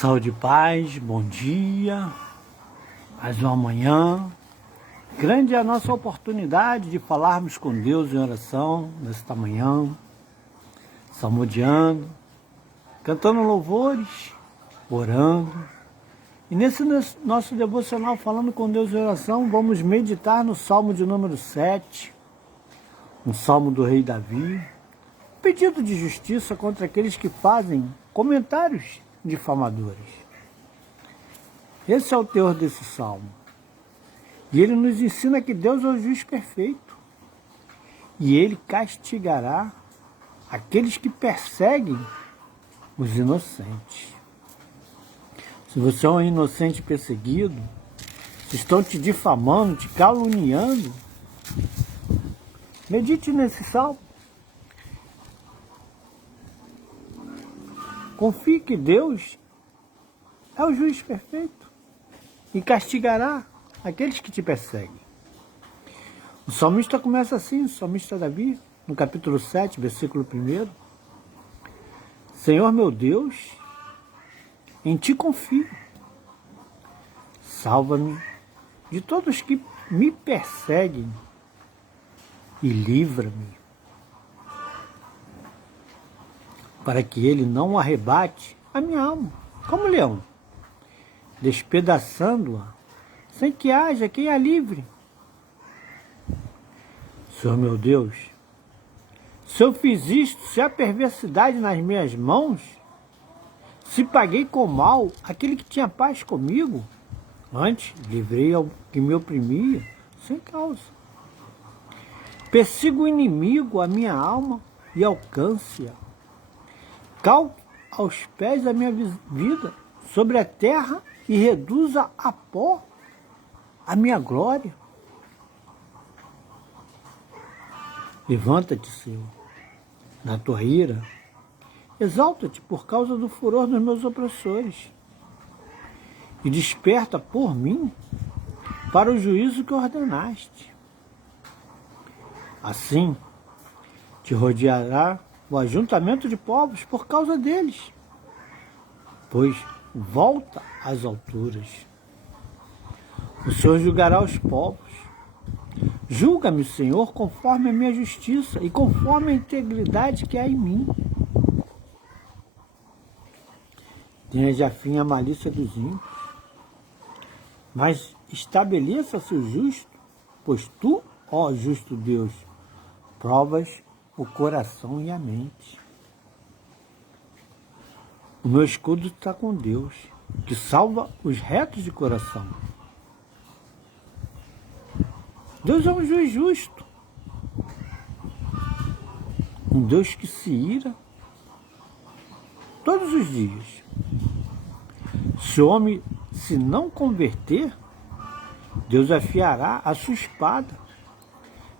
Saúde e paz, bom dia, mais uma manhã. Grande é a nossa oportunidade de falarmos com Deus em oração nesta manhã, salmodiando, cantando louvores, orando. E nesse nosso devocional falando com Deus em oração, vamos meditar no Salmo de número 7, um salmo do rei Davi, pedido de justiça contra aqueles que fazem comentários difamadores. Esse é o teor desse salmo. E ele nos ensina que Deus é o juiz perfeito. E ele castigará aqueles que perseguem os inocentes. Se você é um inocente perseguido, se estão te difamando, te caluniando, medite nesse salmo. Confie que Deus é o juiz perfeito e castigará aqueles que te perseguem. O salmista começa assim, o salmista Davi, no capítulo 7, versículo 1. Senhor meu Deus, em ti confio. Salva-me de todos que me perseguem e livra-me, para que ele não arrebate a minha alma, como leão, despedaçando-a, sem que haja quem a livre. Senhor meu Deus, se eu fiz isto, se há perversidade nas minhas mãos, se paguei com mal aquele que tinha paz comigo, antes livrei ao que me oprimia, sem causa. Persigo o inimigo a minha alma e alcance-a. Calque aos pés da minha vida sobre a terra e reduza a pó a minha glória. Levanta-te, Senhor, na tua ira, exalta-te por causa do furor dos meus opressores e desperta por mim para o juízo que ordenaste. Assim, te rodeará o ajuntamento de povos por causa deles, pois volta às alturas. O Senhor julgará os povos. Julga-me, Senhor, conforme a minha justiça e conforme a integridade que há em mim. Tenha já fim a malícia dos ímpios, mas estabeleça-se o justo, pois tu, ó justo Deus, provas o coração e a mente. O meu escudo está com Deus, que salva os retos de coração. Deus é um juiz justo, um Deus que se ira todos os dias. Se o homem se não converter, Deus afiará a sua espada,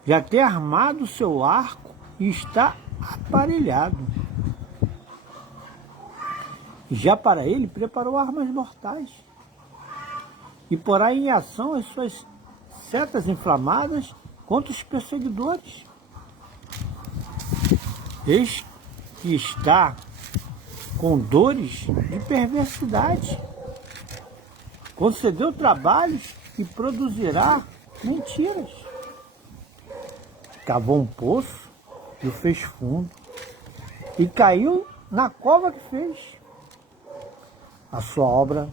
já tem armado o seu arco e está aparelhado. Já para ele preparou armas mortais e porá em ação as suas setas inflamadas contra os perseguidores. Eis que está com dores de perversidade. Concedeu trabalhos e produzirá mentiras. Cavou um poço e o fez fundo, e caiu na cova que fez. A sua obra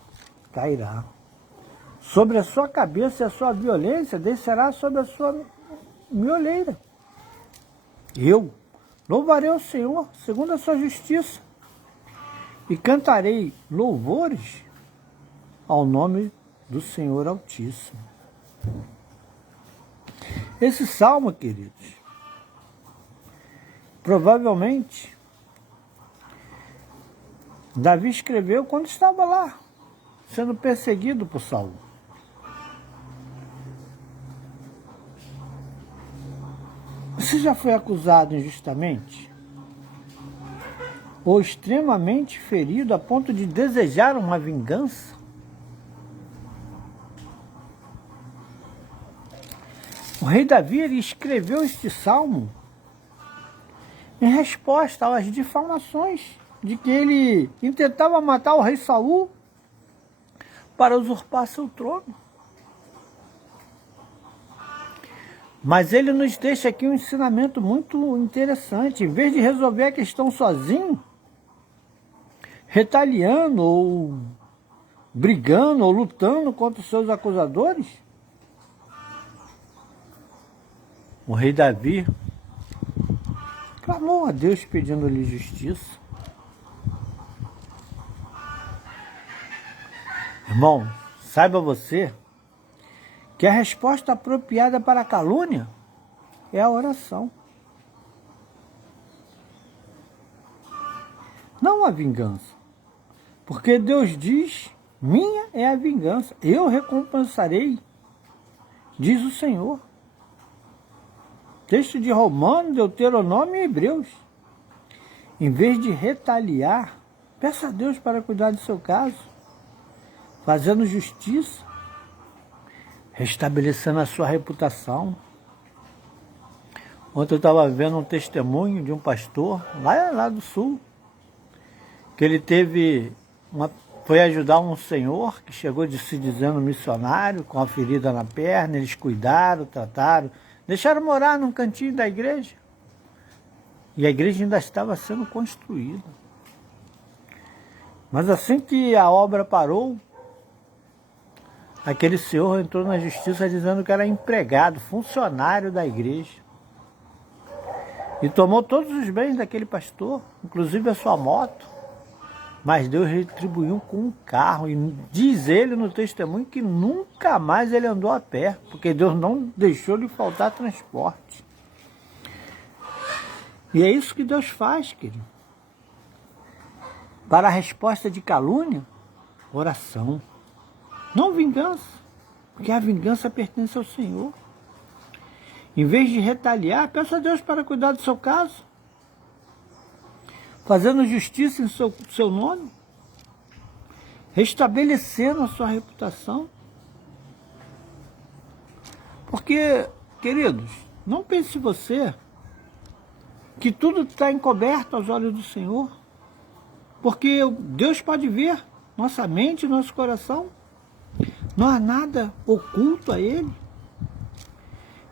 cairá. Sobre a sua cabeça e a sua violência descerá sobre a sua mioleira. Eu louvarei o Senhor segundo a sua justiça e cantarei louvores ao nome do Senhor Altíssimo. Esse salmo, queridos, provavelmente Davi escreveu quando estava lá, sendo perseguido por Saul. Você já foi acusado injustamente? Ou extremamente ferido a ponto de desejar uma vingança? O rei Davi escreveu este salmo em resposta às difamações de que ele intentava matar o rei Saul para usurpar seu trono. Mas ele nos deixa aqui um ensinamento muito interessante. Em vez de resolver a questão sozinho, retaliando ou brigando ou lutando contra os seus acusadores, o rei Davi clamou a Deus pedindo-lhe justiça. Irmão, saiba você que a resposta apropriada para a calúnia é a oração. Não a vingança. Porque Deus diz, minha é a vingança, eu recompensarei, diz o Senhor. Texto de Romanos, Deuteronômio e Hebreus. Em vez de retaliar, peça a Deus para cuidar do seu caso, fazendo justiça, restabelecendo a sua reputação. Ontem eu estava vendo um testemunho de um pastor, lá do sul, que ele foi ajudar um senhor que chegou de se dizendo missionário, com a ferida na perna, eles cuidaram, trataram, deixaram morar num cantinho da igreja. E a igreja ainda estava sendo construída. Mas assim que a obra parou, aquele senhor entrou na justiça dizendo que era empregado, funcionário da igreja. E tomou todos os bens daquele pastor, inclusive a sua moto. Mas Deus retribuiu com um carro. E diz ele no testemunho que nunca mais ele andou a pé, porque Deus não deixou lhe faltar transporte. E é isso que Deus faz, querido. Para a resposta de calúnia, oração. Não vingança, porque a vingança pertence ao Senhor. Em vez de retaliar, peça a Deus para cuidar do seu caso, fazendo justiça em seu nome, restabelecendo a sua reputação. Porque, queridos, não pense você que tudo está encoberto aos olhos do Senhor, porque Deus pode ver nossa mente e nosso coração. Não há nada oculto a Ele.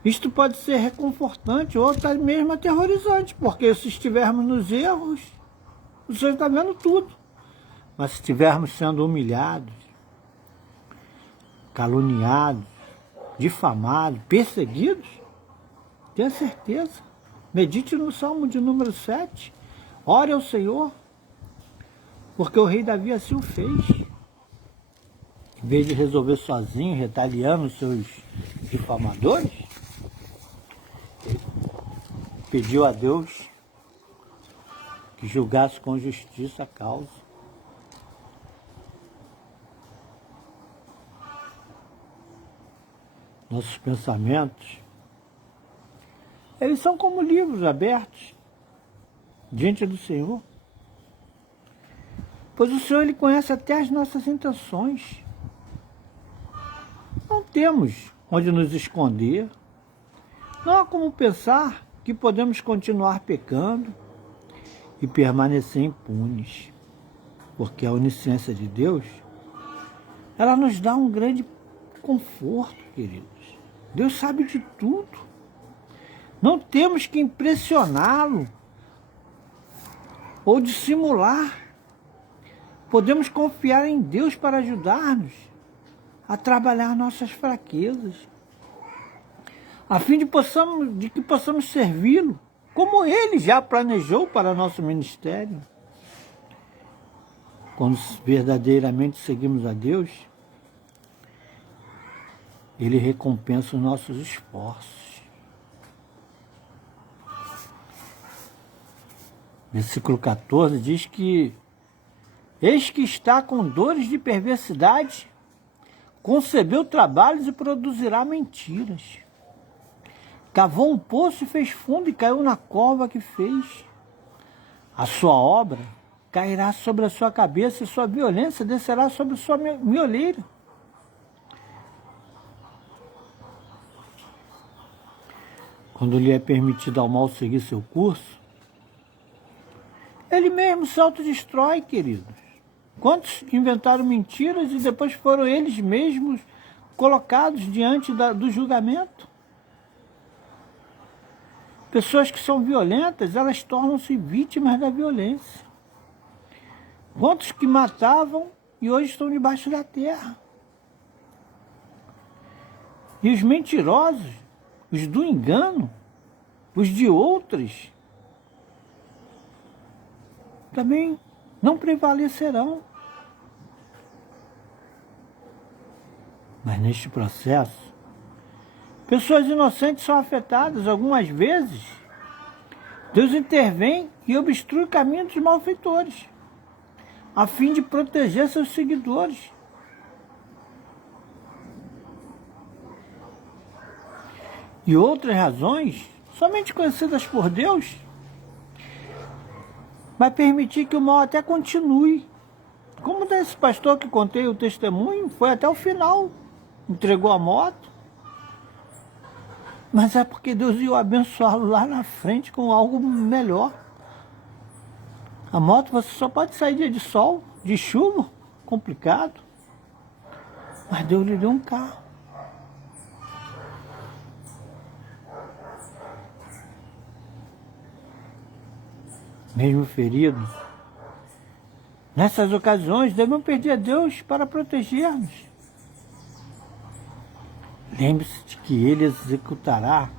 Isto pode ser reconfortante ou até mesmo aterrorizante, porque se estivermos nos erros, o Senhor está vendo tudo. Mas se estivermos sendo humilhados, caluniados, difamados, perseguidos, tenha certeza. Medite no Salmo de número 7. Ore ao Senhor, porque o rei Davi assim o fez. Em vez de resolver sozinho, retaliando os seus difamadores, pediu a Deus que julgasse com justiça a causa. Nossos pensamentos, eles são como livros abertos diante do Senhor, pois o Senhor ele conhece até as nossas intenções. Não temos onde nos esconder. Não há como pensar que podemos continuar pecando e permanecer impunes. Porque a onisciência de Deus, ela nos dá um grande conforto, queridos. Deus sabe de tudo. Não temos que impressioná-lo ou dissimular. Podemos confiar em Deus para ajudar-nos a trabalhar nossas fraquezas, a fim de que possamos servi-lo, como Ele já planejou para nosso ministério. Quando verdadeiramente seguimos a Deus, Ele recompensa os nossos esforços. Versículo 14 diz que eis que está com dores de perversidade, concebeu trabalhos e produzirá mentiras. Cavou um poço e fez fundo e caiu na cova que fez. A sua obra cairá sobre a sua cabeça e sua violência descerá sobre sua mioleira. Quando lhe é permitido ao mal seguir seu curso, ele mesmo se autodestrói, queridos. Quantos inventaram mentiras e depois foram eles mesmos colocados diante do julgamento? Pessoas que são violentas, elas tornam-se vítimas da violência. Quantos que matavam e hoje estão debaixo da terra? E os mentirosos, os do engano, os de outros, também não prevalecerão. Mas neste processo, pessoas inocentes são afetadas. Algumas vezes, Deus intervém e obstrui o caminho dos malfeitores, a fim de proteger seus seguidores. E outras razões, somente conhecidas por Deus, vai permitir que o mal até continue. Como desse pastor que contei o testemunho, foi até o final, entregou a moto, mas é porque Deus ia abençoá-lo lá na frente com algo melhor. A moto você só pode sair dia de sol, de chuva, complicado, mas Deus lhe deu um carro. Mesmo ferido, nessas ocasiões devemos pedir a Deus para proteger-nos. Lembre-se de que Ele executará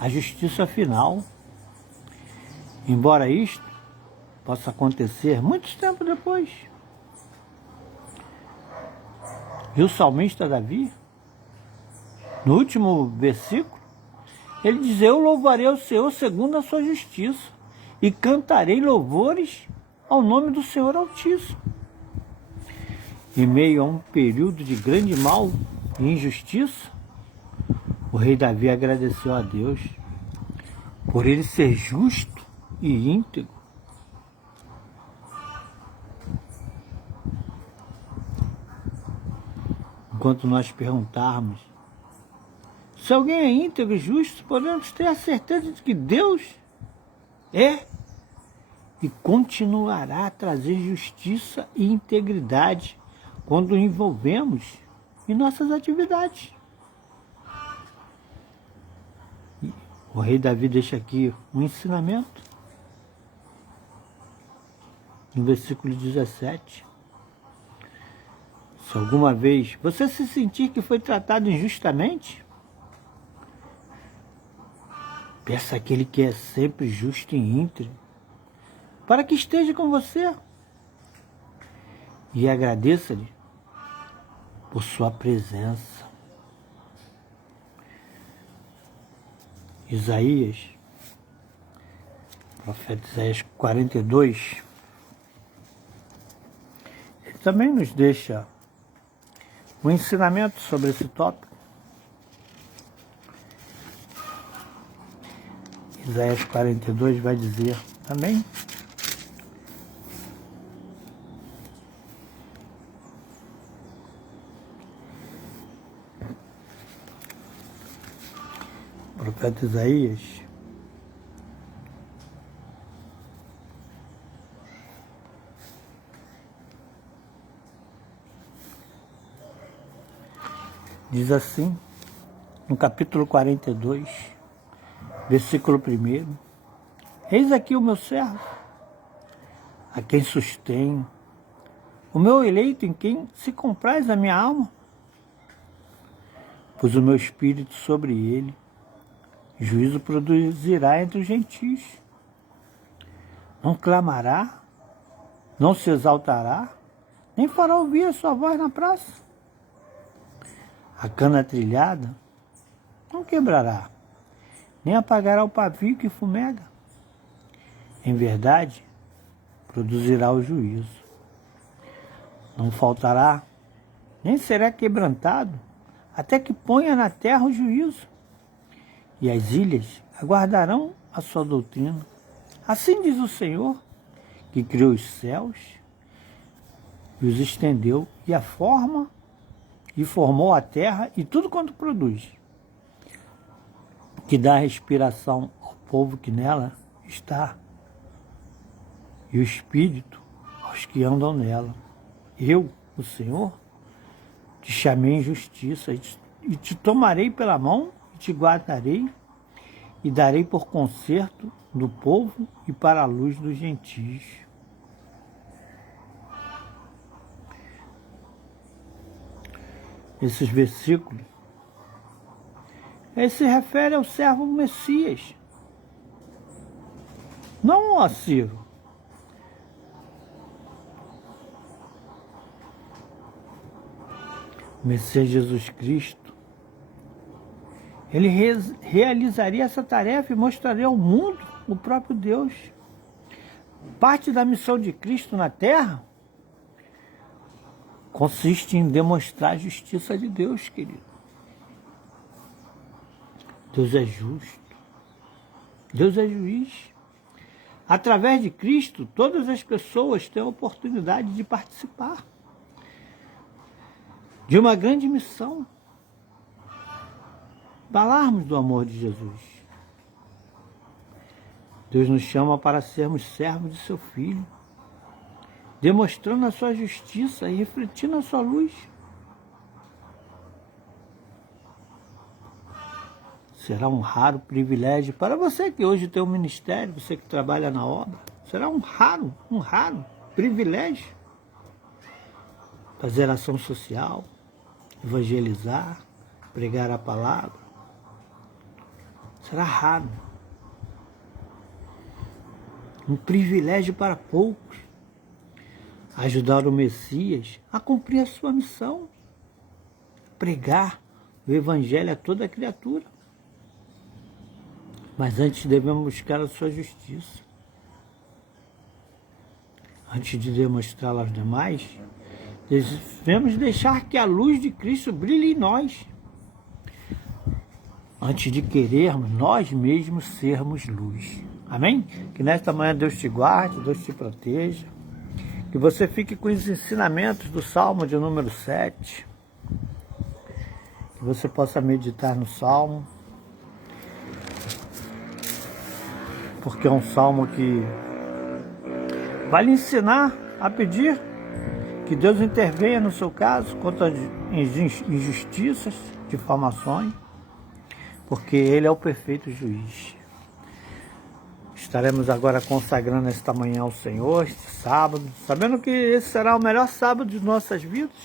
a justiça final. Embora isto possa acontecer muito tempo depois. E o salmista Davi, no último versículo, ele diz: eu louvarei ao Senhor segundo a sua justiça e cantarei louvores ao nome do Senhor Altíssimo. Em meio a um período de grande mal e injustiça, o rei Davi agradeceu a Deus por ele ser justo e íntegro. Enquanto nós perguntarmos se alguém é íntegro e justo, podemos ter a certeza de que Deus é e continuará a trazer justiça e integridade quando o envolvemos em nossas atividades. O rei Davi deixa aqui um ensinamento, no versículo 17. Se alguma vez você se sentir que foi tratado injustamente, peça àquele que é sempre justo e íntegro, para que esteja com você, e agradeça-lhe por sua presença. Isaías, profeta Isaías 42, ele também nos deixa um ensinamento sobre esse tópico. Isaías 42 vai dizer também: profeta Isaías, diz assim, no capítulo 42, versículo 1: eis aqui o meu servo, a quem sustenho, o meu eleito em quem se compraz a minha alma. Pus o meu espírito sobre ele, juízo produzirá entre os gentios. Não clamará, não se exaltará, nem fará ouvir a sua voz na praça. A cana trilhada não quebrará, nem apagará o pavio que fumega. Em verdade, produzirá o juízo. Não faltará, nem será quebrantado, até que ponha na terra o juízo. E as ilhas aguardarão a sua doutrina. Assim diz o Senhor, que criou os céus e os estendeu, e a forma, e formou a terra e tudo quanto produz, que dá respiração ao povo que nela está, e o espírito aos que andam nela. Eu, o Senhor, te chamei em justiça e te tomarei pela mão e te guardarei e darei por conserto do povo e para a luz dos gentios. Esses versículos se refere ao servo Messias, não a Ciro. O Messias Jesus Cristo, ele realizaria essa tarefa e mostraria ao mundo o próprio Deus. Parte da missão de Cristo na Terra consiste em demonstrar a justiça de Deus, querido. Deus é justo. Deus é juiz. Através de Cristo, todas as pessoas têm a oportunidade de participar de uma grande missão. Falarmos do amor de Jesus. Deus nos chama para sermos servos de seu Filho, demonstrando a sua justiça e refletindo a sua luz. Será um raro privilégio para você que hoje tem um ministério, você que trabalha na obra. Será um raro privilégio fazer ação social, evangelizar, pregar a palavra. Será raro. Um privilégio para poucos. Ajudar o Messias a cumprir a sua missão. Pregar o Evangelho a toda criatura. Mas antes devemos buscar a sua justiça. Antes de demonstrá-la aos demais, devemos deixar que a luz de Cristo brilhe em nós. Antes de querermos nós mesmos sermos luz. Amém? Que nesta manhã Deus te guarde, Deus te proteja. Que você fique com os ensinamentos do Salmo de número 7. Que você possa meditar no Salmo. Porque é um salmo que vai lhe ensinar a pedir que Deus intervenha no seu caso contra as injustiças, difamações, porque Ele é o perfeito juiz. Estaremos agora consagrando esta manhã ao Senhor, este sábado, sabendo que esse será o melhor sábado de nossas vidas,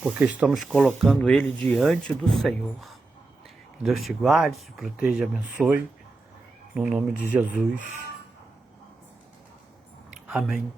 porque estamos colocando Ele diante do Senhor. Que Deus te guarde, te proteja e abençoe. No nome de Jesus. Amém.